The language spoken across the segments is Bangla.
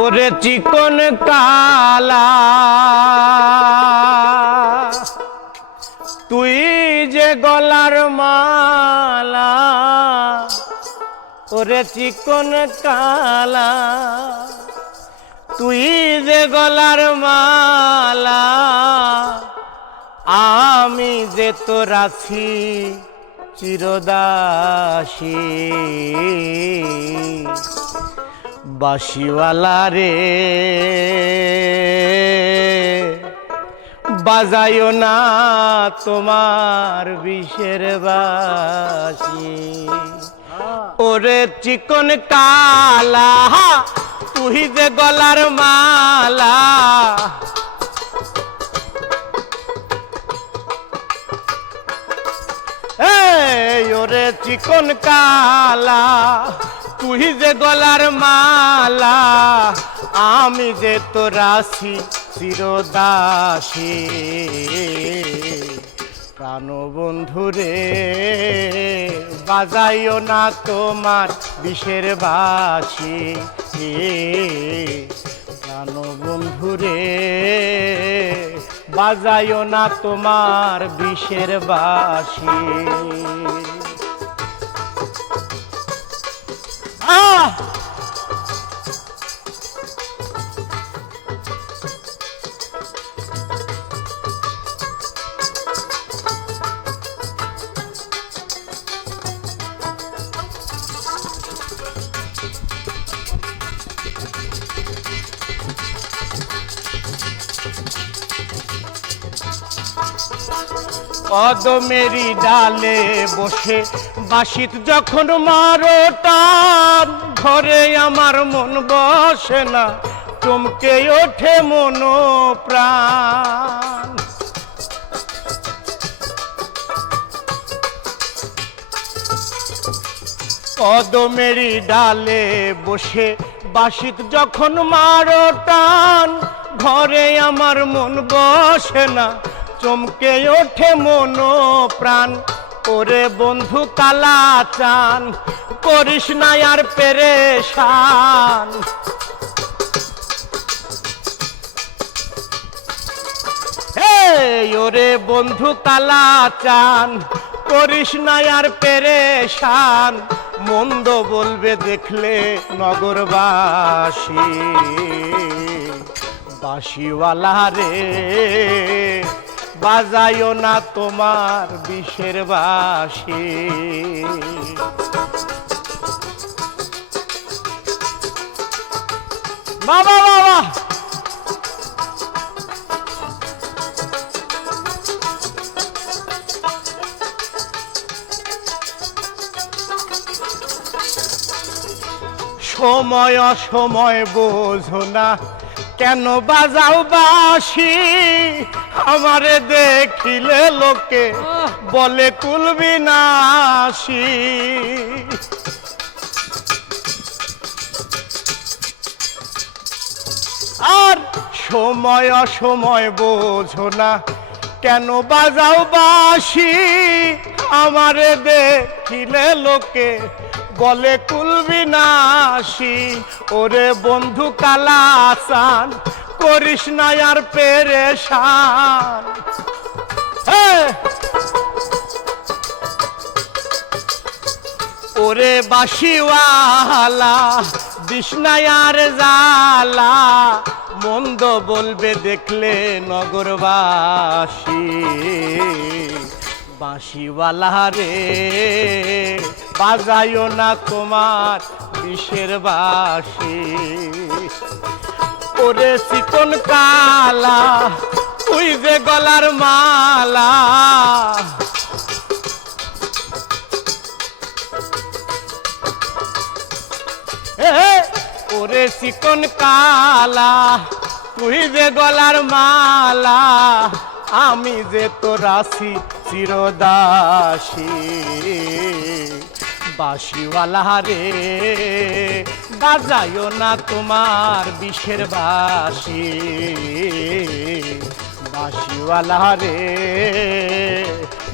ওরে চিকন কালা তুই যে গলার মালা, ওরে চিকন কালা তুই যে গলার মালা, আমি যে তোর আছি চিরদাসী। বাঁশিওয়ালা রে বাজায়ো না তোমার বিষের বাঁশি। ওরে চিকন কালা তুই যে গলার মালা, ওরে চিকন কালা তুই যে গলার মালা, আমি যে তোর আছি চিরদাসী। প্রাণবন্ধুরে বাজাইও না তোমার বিষের বাঁশি। প্রাণবন্ধুরে বাজাইও না তোমার বিষের বাঁশি। কদমেরি ডালে বসে বাঁশিত যখন মারো টান, ঘরে আমার মন বসে না, চমকে ওঠে মন প্রাণ। কদমেরি ডালে বসে বাঁশিত যখন মারো টান, ঘরে আমার মন বসে না, চমকে ওঠে মন প্রাণ। ওরে বন্ধু কালা চান করিস না আর পেরেশান, ওরে বন্ধু কালা চান করিস না আর পেরেশান, মন্দ বলবে দেখলে নগরবাসী। বাঁশিওয়ালা রে বাজায়ো না তোমার বিষের বাঁশি। বাবা বাবা সময় অসময় বোঝো না কেন বাজাও বাঁশি, আমারে দেখিলে লোকে বলে কুলবিনাশী। আর সময় অসময় বোঝো না কেন বাজাও বাঁশি, আমারে দেখিলে লোকে বলে কুলবিনাশী। ওরে বন্ধু কালা চান করিস না আর পেরেশান, ওরে বাঁশিওয়ালা দিস না আর জ্বালা, মন্দ বলবে দেখলে নগরবাসী। বাঁশিওয়ালা রে বাজায়ো না তোমার বিষের বাঁশি। ওরে চিকন কালা তুই যে গলার মালা, ওরে চিকন কালা তুই যে গলার মালা, আমি যে তোর আছি চিরদাসী। বাঁশিওয়ালা রে বাজায়ো না তোমার বিষের বাঁশি। বাঁশিওয়ালা রে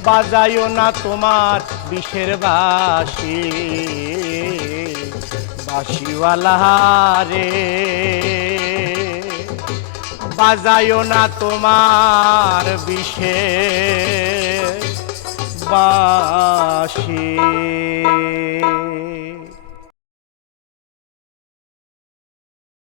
বাজায়ো না তোমার বিষের বাঁশি। বাঁশিওয়ালা রে বাজায়ও না তোমার বিষে বাঁশি।